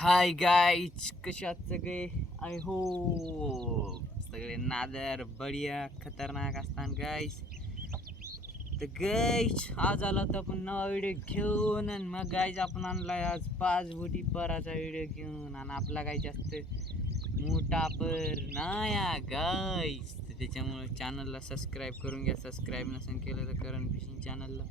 Hi guys, कसे आहात सगळे? आय होप सगळे नादर बढिया खतरनाक असतात गाईज. तर गाईज आज आला तर आपण नवा व्हिडिओ घेऊन. आणि मग गाईज आपण आणलाय आज 5 बोटी पराचा व्हिडिओ घेऊन. आणि आपला काही जास्त मोठा पर नाही गाईज, तर त्याच्यामुळे चॅनलला सबस्क्राईब करून घ्या. सबस्क्राईब नसेल केलं तर करण फिशिंग चॅनलला.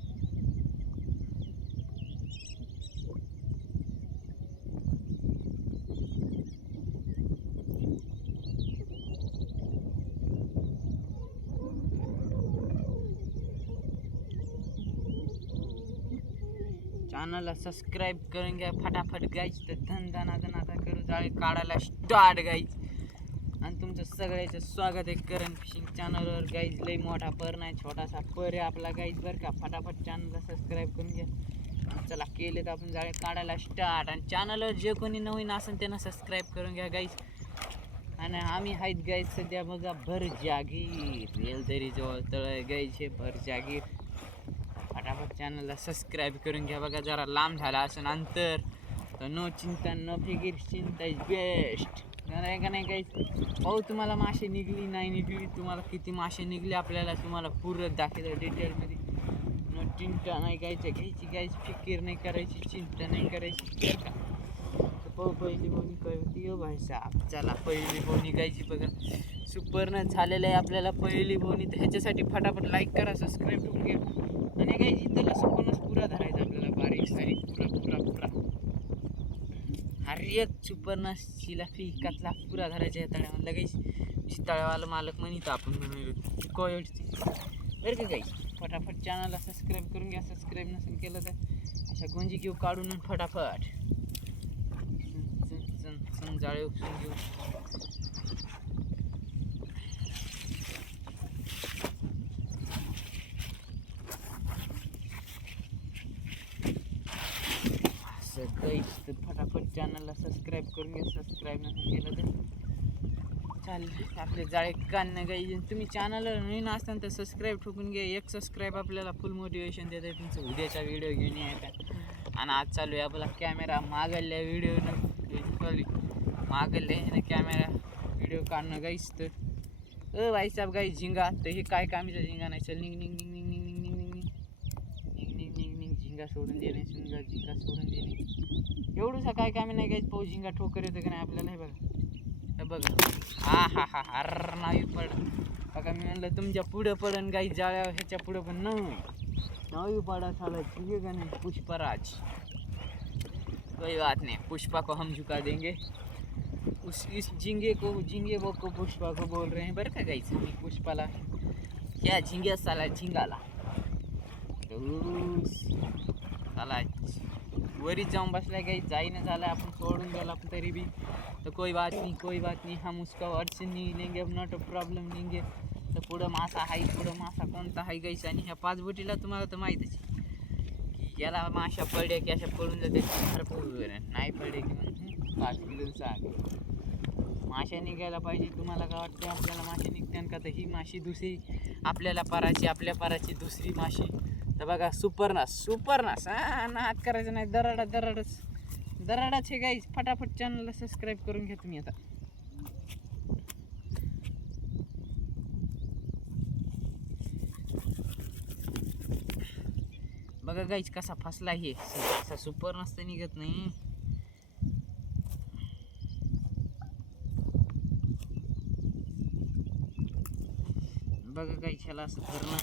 चॅनलला सबस्क्राईब करून घ्या फटाफट गाईज. तर धन करू जाळे काढायला स्टार्ट गाईज. आणि तुमचं सगळ्याचं स्वागत आहे करण फिशिंग चॅनलवर गाईज. लई मोठा पर नाही, छोटासा पर आहे आपला गाईज बरं का. फटाफट चॅनलला सबस्क्राईब करून घ्या. चला केले तर आपण जाळे काढायला स्टार्ट. आणि चॅनलवर जे कोणी नवीन असेल त्यांना सबस्क्राईब करून घ्या गाईज. आणि आम्ही आहेत गाईज सध्या बघा भर जागीर रेलदरी जवळ तळ गाईज हे भर जागीर. फटाफट चॅनलला सबस्क्राईब करून घ्या. बघा जरा लांब झाला असं अंतर तर नो चिंता नो फिकीर, चिंता इज बेस्ट. नाही का नाही काही पाहू तुम्हाला मासे निघली नाही निघली, तुम्हाला किती मासे निघले आपल्याला तुम्हाला पूर्ण दाखवलं डिटेलमध्ये. नो चिंता नाही घ्यायची गायची फिकीर नाही करायची, चिंता नाही करायची का. पाहू पहिली बोनी काय होती हो भाई साहेब. चला पहिली बोनी गायची बघा. सुपरनं झालेलं आहे आपल्याला पहिली बोनी. तर ह्याच्यासाठी फटाफट लाईक करा, सबस्क्राईब करून घ्या. आणि काही इथला सुपरनस पुरा धरायचा आपल्याला, बारीक सारीक पुरा हर एक सुपरनस शिलाफी कतला पुरा धरायचा. या तळ्यामधला काही तळ्यावाला मालक म्हणित आपण कोयडची बरं का काही. फटाफट चॅनलला सबस्क्राईब करून घ्या. सबस्क्राईब नसेल केलं तर अशा गोंजी घेऊ काढून फटाफट जाळे उपसून घेऊ. तर फटाफट चॅनलला सबस्क्राईब करून घ्या. सबस्क्राईब नसेल केलं तर चालेल. आपले जाळे काढणं काही. तुम्ही चॅनलला नवीन असताना तर सबस्क्राईब ठोकून घ्या. एक सबस्क्राईब आपल्याला फुल मोटिवेशन देतं तुमचं उद्याचा व्हिडिओ घेऊन यायचा. आणि आज चालू आहे आपला कॅमेरा मागल्या व्हिडिओनं सॉरी मागल्या कॅमेरा व्हिडिओ काढणं गाईस. तर भाई साहेब गाई झिंगा तर हे काय कामीचा झिंगा नाही. चल निघ निघ निघ निघ निघ निघ निघ निघ निघ निघ निघ झिंगा सोडून देणे. झिंगा सोडून देणे एवढंच काय कामी नाही गाईच. पाहू झिंगा ठोकर येतं का नाही आपल्याला. हे बघा हे बघा. हा हा हा अर नाही पड बघा. मी म्हणलं तुमच्या पुढं पडन गाई जाळ्या ह्याच्या पुढं पण नाही पडा. झालं ठीक आहे का नाही. पुष्पराज कोई बात नहीं, पुष्पा को हम झुका देंगे. इस झिंगे को पुष्पा को बोल रहे हैं बरं का गाईच. आम्ही पुष्पाला क्या झिंग्या साला झिंगाला साला वरी जाऊन बसलाय काही जाईना झालं. आपण सोडून गेला तरी भी तर कोई बात नहीं हम उसका अडचण नहीं लेंगे. अब नॉट अ प्रॉब्लेम लेंगे. तर पुढं मासा आहे, पुढं मासा कोणता आहे गाईस. आणि ह्या 5 बोटीला तुम्हाला तर माहीतच की याला माशा पडल्या की अशा पडून जाते. नाही पडले की मग 5 किलोचा आहे. माशा निघायला पाहिजे. तुम्हाला काय वाटतं आपल्याला मासे निघतात का. तर ही माशी दुसरी आपल्याला पराची, आपल्या पराची दुसरी माशी. तर बघा सुपरनस हा नाद करायचं नाही. दराडाच हे गाईज. फटाफट चॅनलला सबस्क्राईब करून घ्या तुम्ही आता. बघा गाईज कसा फसला हे. असा सुपरनस तर निघत नाही. बघा गाईज ह्याला असं धरणं.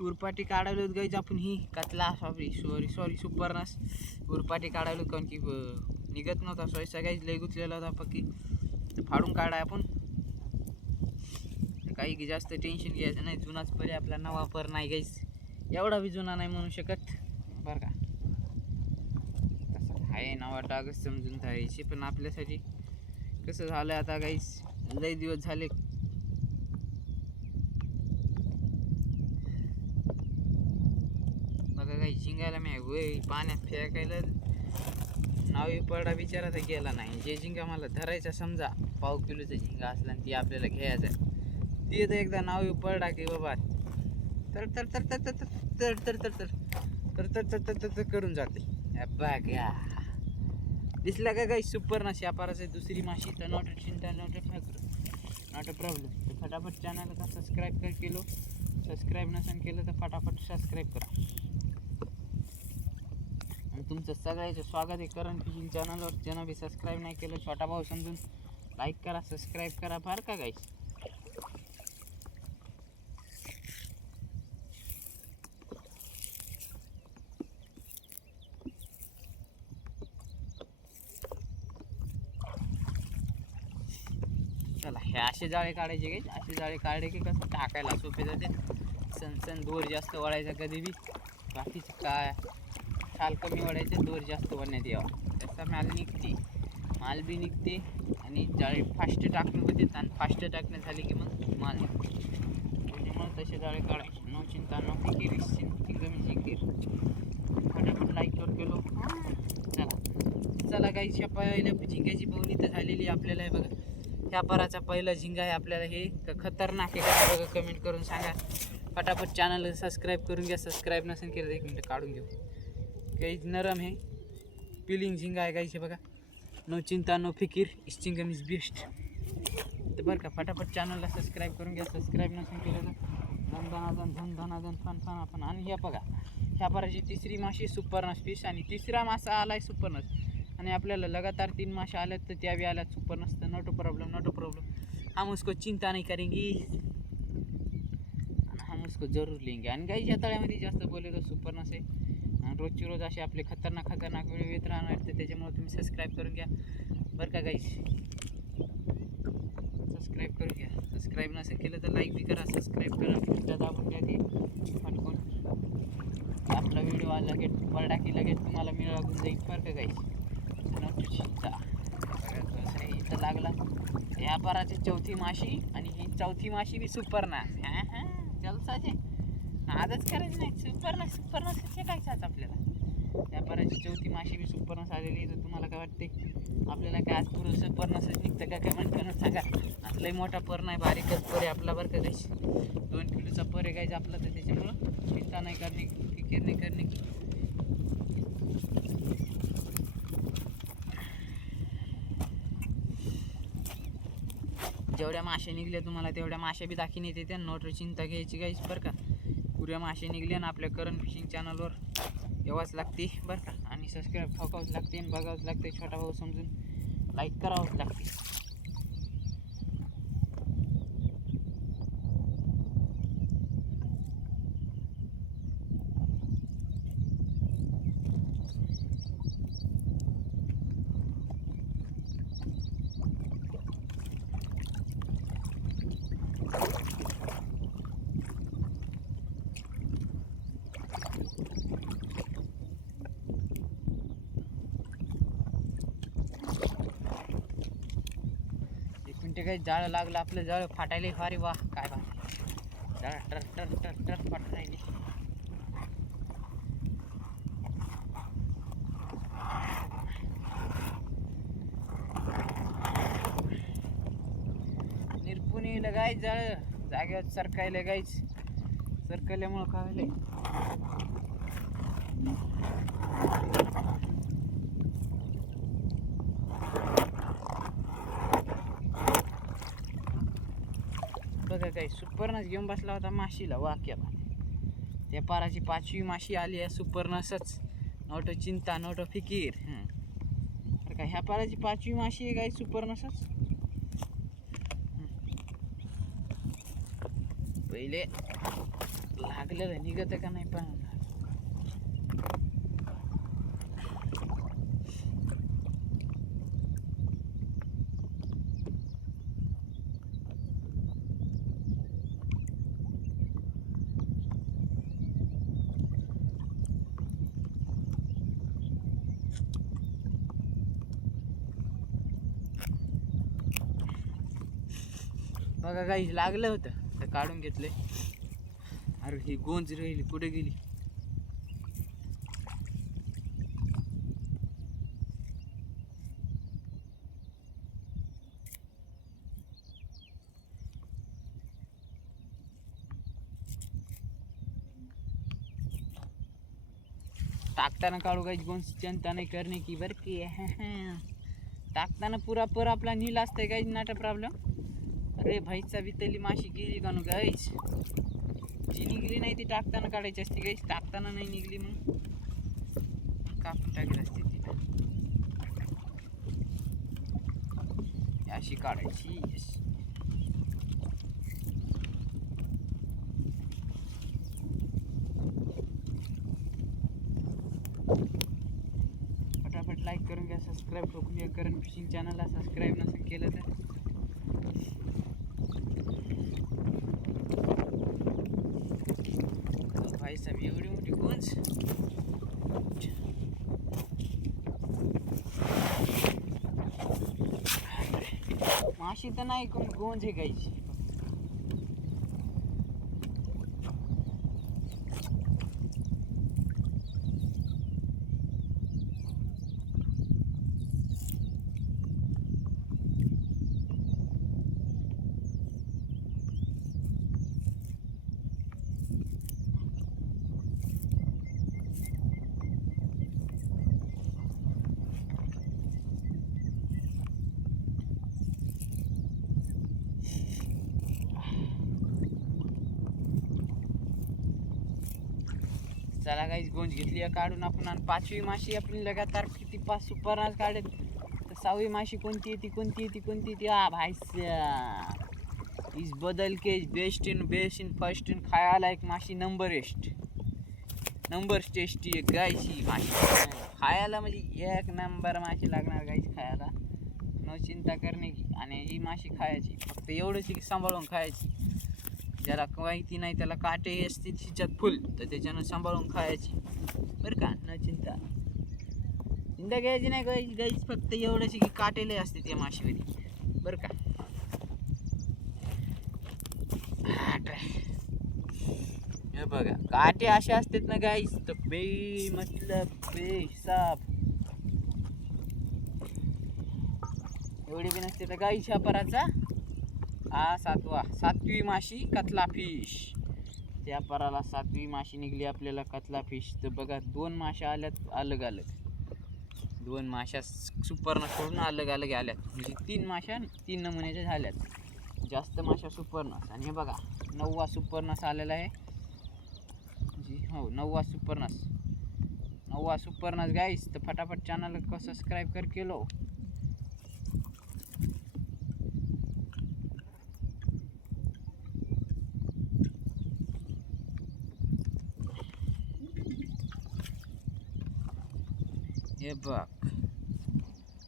उरपाटी काढायला गाईज आपण. ही कतला सॉरी सुपरनस उरपाटी काढायला कारण की निघत नव्हता. सोयसा गाईज लय गुतलेला होता पक्की. फाडून काढाय आपण. काही जास्त टेन्शन घ्यायचं नाही. जुनाच पहिले आपला नवा पर नाही गाईज. एवढा बी जुना नाही म्हणू शकत बरं का. तसं आहे नवा टाकच समजून थायची. पण आपल्यासाठी कसं झालं आता गाईज लय दिवस झाले. बघा काही झिंगायला मी पाण्यात फेकायला नावी पडा बिचारा तर गेला नाही. जे झिंगा मला धरायचा समजा 1/2 किलोचा झिंगा असला आणि ती आपल्याला घ्यायचा ती तर एकदा नावी पडा की बाबा तर तर तर तर तर तर तर तर तर तर तर तर तर करून जाते. बघा दिसला का काही सुपर ना शापाराचे दुसरी माशी तर नॉट चिंता नॉट प्रॉब्लेम. तर फटाफट चॅनलला सबस्क्राईब केलो. सबस्क्राईब नसेल केलं तर फटाफट सबस्क्राईब करा. आणि तुमचं सगळ्याचं स्वागत आहे करण फिशिंग चॅनलवर. ज्यानं बी सबस्क्राईब नाही केलं छोटा भाऊ समजून लाईक करा सबस्क्राईब करा फार का गाईस. चला हे असे जाळे काढायचे काही असे जाळे काढले की कसं टाकायला सोपे जाते. सण दोर जास्त वळायचा कधी बी बाकीचं काय खाल कमी वळायचे दोर जास्त वळण्यात यावा त्याचा माल बी निघते आणि जाळे फास्ट टाकणं होते आणि फास्ट टाकणं झाले की मग माल निघते. त्याच्यामुळे तसे जाळे काढायचे. नो चिंता नो फिकीर कमी जिकीर. फटाफट लाईकवर केलो. चला काही पहिल्या झिंग्याची बवणी तर झालेली आपल्याला आहे बघा. ह्या पराचा पहिला झिंगा आहे आपल्याला. हे खतरनाक आहे का बघा कमेंट करून सांगा. फटाफट चॅनलला सबस्क्राईब करून घ्या. सबस्क्राईब नसेल केलं 1 मिनिट काढून घेऊ. काही नरम आहे पिलिंग झिंगा आहे गाईचे बघा. नो चिंता नो फिकीर चिंगम इज बेस्ट. तर बरं का फटाफट चॅनलला सबस्क्राईब करून घ्या. सबस्क्राईब नसेल केलं तर धन फन. आणि ह्या बघा ह्या पराची तिसरी माशी सुपरनस फिश आणि तिसरा मासा आलाय सुपरनस. आणि आपल्याला लगातार 3 मासे आल्यात तर त्या बी आल्यात सुपर नसतं. Not problem. हम उसको चिंता नहीं करेंगे आणि हम उसको जरूर लेंगे. आणि गाईच्या तळ्यामध्ये जास्त बोलले तर सुपर नसे. आणि रोजची रोज असे आपले खतरनाक व्हिडिओ येत राहणार तर त्याच्यामुळे तुम्ही सबस्क्राईब करून घ्या बरं का गाईस. सबस्क्राईब करून घ्या. सबस्क्राईब नसेल केलं तर लाईक बी करा. सबस्क्राईब करा दाबून घ्या ते पटकन. आपला व्हिडिओ आला लगेच पडला की लगेच तुम्हाला मिळून जाईल बरं का गाईस. इथं लागला ह्या पराची चौथी माशी आणि ही चौथी माशी बी सुपरनास. जलसाचे आजच करायचं नाही. सुपरनास शेकायचाच आपल्याला. त्या पराची चौथी माशी बी सुपरनास आलेली. तर तुम्हाला काय वाटते आपल्याला काय आज पुरं सुपरनासच निघतं का कमेंट करून सांगा. लई मोठा पर नाही बारीकच पर आहे आपला बरं का गाईस. 2 किलोचा पर आहे गाईज आपला. तर त्याच्यामुळं चिंता नाही करणे फिकीर नाही करणे. जेवढ्या मासे निघले तुम्हाला तेवढ्या मासे बी दाखीन येते. त्या नोट चिंता घ्यायची गाईस बरं का. पुऱ्या मासे निघले ना आपल्या करण फिशिंग चॅनलवर यावंच लागते बरं का. आणि सबस्क्राईब ठोकावंच लागते आणि बघावंच लागते. छोटा भाऊ समजून लाईक करावंच लागते. काही जाळं लागलं आपलं जाळं फाटायला फारी वा काय बा जाळं टर फाट राहिली. निरपुणी लगायच जाळं जागेवर सरकायला गायच सरकल्यामुळं काय होईल बघा काही सुपरनस घेऊन बसला होता माशीला वाक्याला. त्या पाराची 5वी माशी आली आहे सुपरनसच. नोट चिंता नोट फिकीर. तर काय ह्या पाराची 5वी माशी आहे काय सुपरनसच. पहिले लागलेलं निघत का नाही पण बघा काही लागलं होतं तर काढून घेतले. अरे ही गोंज राहिली कुठे गेली. टाकताना काढू गाईज गोंज चिंता नाही करणे की बरं की टाकताना पुरा पर आपला नील असतंय गाईज नाटा प्रॉब्लेम. अरे भाईचा वितली माशी गेली का नु गाईज, जी निघली नाही ती टाकताना काढायची असते गाईज. टाकताना नाही निघली मग कापून टाकली असते तिला, अशी काढायची. फटाफट लाईक करून घ्या, सबस्क्राईब ठोकून घ्या. करण फिशिंग चॅनलला सबस्क्राईब नसेल केलं तर भाई साहेब एवढी मोठी गोंज. माशी तर नाही कोण गोंज आहे गायची. चला गाईज गोंज घेतली आहे काढून आपण. आणि 5वी माशी आपण लगातार किती 5 सुपर आज काढत. तर 6वी माशी कोणती येते कोणती येते कोणती येते. भाई इस बदल के बेस्ट इन फर्स्ट इन खायला एक माशी नंबर टेस्टी आहे गायची माशी खायला, म्हणजे एक नंबर माशी लागणार गाईची खायला, न चिंता करणे की. आणि ही माशी खायची फक्त एवढंच की सांभाळून खायची. ज्याला माहिती नाही त्याला काटे असते तिच्यात फुल, तर त्याच्यानं सांभाळून खायची बरं का. न चिंता घ्यायची नाही गाईच, फक्त एवढंच की काटेले असते त्या माशीमध्ये बरं का. हे बघा काटे असे असतात ना गाईस, तर मतलब बेहिसाब एवढी बी नसते. तर गाईच्या पराचा हा 7वी माशी कतला फिश. त्या पराला 7वी माशी निघली आपल्याला कतला फिश. तर बघा 2 माशा आल्यात अलग अलग, 2 माशा सुपरनस सोडून अलग अलग आल्यात. म्हणजे 3 माशा 3 नमुन्याच्या झाल्यात, जास्त माशा सुपरनस. आणि हे बघा 9वा सुपरनस आलेला आहे. हो 9वा सुपरनस गाईस. तर फटाफट चॅनल सबस्क्राईब कर केलो. हे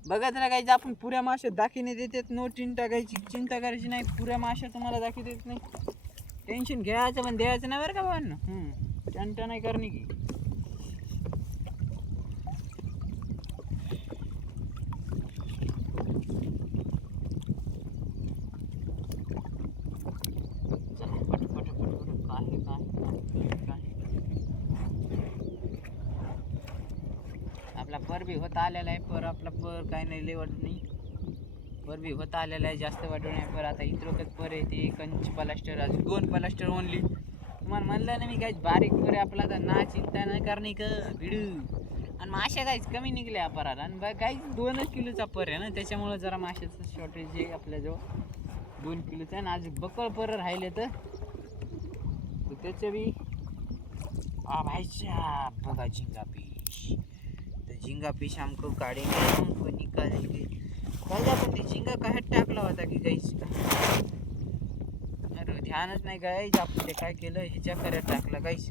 बघा त्याला गायचं आपण पुऱ्या माश्या दाखिने देतात. नो चिंता चिंता करायची नाही. पुऱ्या माश्या तुम्हाला दाखी देत नाही. टेन्शन घ्यायचं पण द्यायचं नाही बरं का भावांना. चिंता नाही करणे की. आपला पर बी होता आलेला आहे. पर आपला पर काय नाही लय वाटत नाही. पर बी होता आलेला आहे, जास्त वाटत नाही. पर आता इतरोकच पर आहे ते कंच प्लास्टर, आज 2 प्लास्टर ओनली. तुम्हाला म्हणलं ना मी काय बारीक पर आहे आपला, तर ना चिंता नाही करणे का भिडू. आणि माश्या काहीच कमी निघल्या पराला. आणि काहीच 2 किलोचा पर आहे ना, त्याच्यामुळं जरा माशाचं शॉर्टेज आहे आपल्याजवळ. 2 किलोचं आहे. आणि आज बकळ पर राहिले तर त्याचं बी भाईच्या बघा झिंगा फिश. तर झिंगा फिश हमको काढेंगे, हमको निकालेंगे. बघा पण ते झिंगा काय टाकला होता की गाईच, अरे ध्यानच नाही गाईच. आपण ते काय केलं ह्याच्या खऱ्यात टाकला गाईच,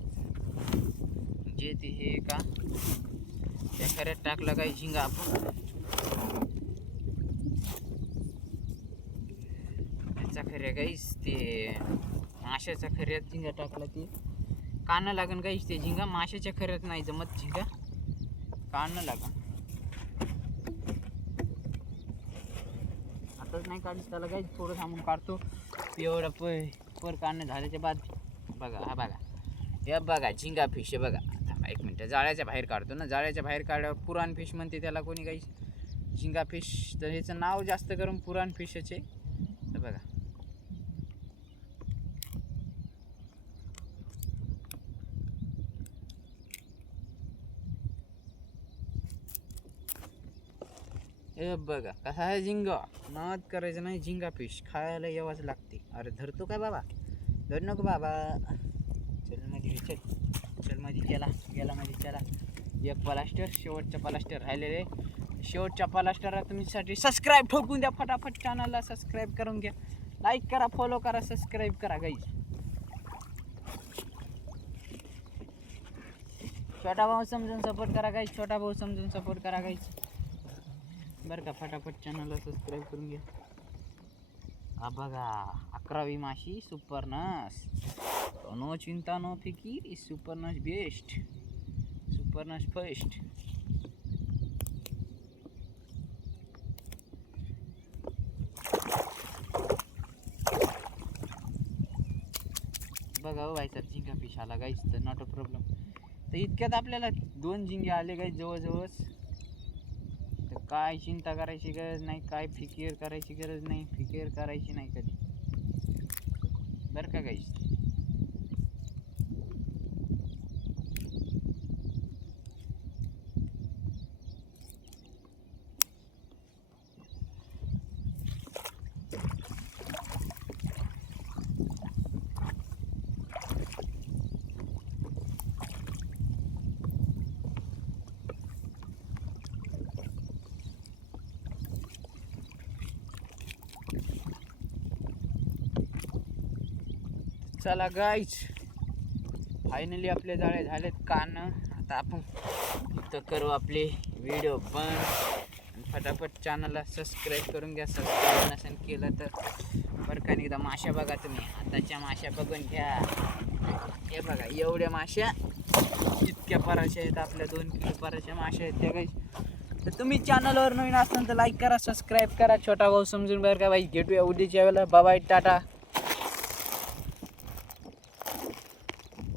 जे ते हे का त्या खऱ्यात टाकला गाई झिंगा आपण. त्याचा खऱ्या गाईस ते माशाच्या खऱ्यात झिंगा टाकला. ते काढणं लागन गाईस ते झिंगा. माशाच्या खऱ्यात नाही जमत झिंगा, काढणं लागन. आताच नाही काढलं त्याला गाईस, थोडं थांबून काढतो. एवढं पर काढणं झाल्याच्या बाद बघा. हा बघा हे बघा झिंगा फिश आहे बघा. थांबा 1 मिनटं, जाळ्याच्या बाहेर काढतो ना. जाळ्याच्या बाहेर काढल्यावर पुराण फिश म्हणते त्याला कोणी गाईस, झिंगा फिश. तर ह्याचं नाव जास्त करून पुराण फिशच आहे. तर बघा हे बघा कसा आहे झिंगा. नाद करायचं नाही, झिंगा फिश खायला यावंच लागते. अरे धरतो काय बाबा, धर नको बाबा. चल मध्ये चल मध्ये गेला मध्ये चला. एक पलास्टर, शेवटचा पलास्टर राहिलेले. शेवटच्या पलास्टरला तुमच्यासाठी सबस्क्राईब ठोकून द्या फटाफट. चॅनलला सबस्क्राईब करून घ्या, लाईक करा, फॉलो करा, सबस्क्राईब करा गाईज. छोटा भाऊ समजून सपोर्ट करा गाईज, छोटा भाऊ समजून सपोर्ट करा गाईज बरं का. फटाफट चॅनलला सबस्क्राईब करून घ्या. हा बघा 11वी माशी सुपरनस. नो चिंता नो फिकीर, सुपरनस बेस्ट, सुपरनस फर्स्ट. बघा हो भाई सर, झिंगा फिश आला गाईच, तर नॉट अ प्रॉब्लेम. तर इतक्यात आपल्याला 2 झिंगे आले गाईच जवळजवळच. तर काय चिंता करायची गरज नाही, काय फिकीर करायची गरज नाही, फिकीर करायची नाही कधी बरं का गाईच. चला गाईच, फायनली आपले जाळे झालेत कान. आता आपण इथं करू आपले व्हिडिओ पण फटाफट चॅनलला सबस्क्राईब करून घ्या. सबस्क्राईब नसेल केलं तर बरं का. एकदा माश्या बघा तुम्ही, आताच्या माश्या बघून घ्या. हे बघा एवढ्या माश्या, इतक्या पराशा आहेत आपल्या, 2 किलो पराशा माश्या आहेत त्या गाईच. तर तुम्ही चॅनलवर नवीन असाल तर लाईक करा, सबस्क्राईब करा. छोटा भाऊ समजून बरं का भाई. भेटूया उद्याच्या वेळेला. Bye bye, Tata.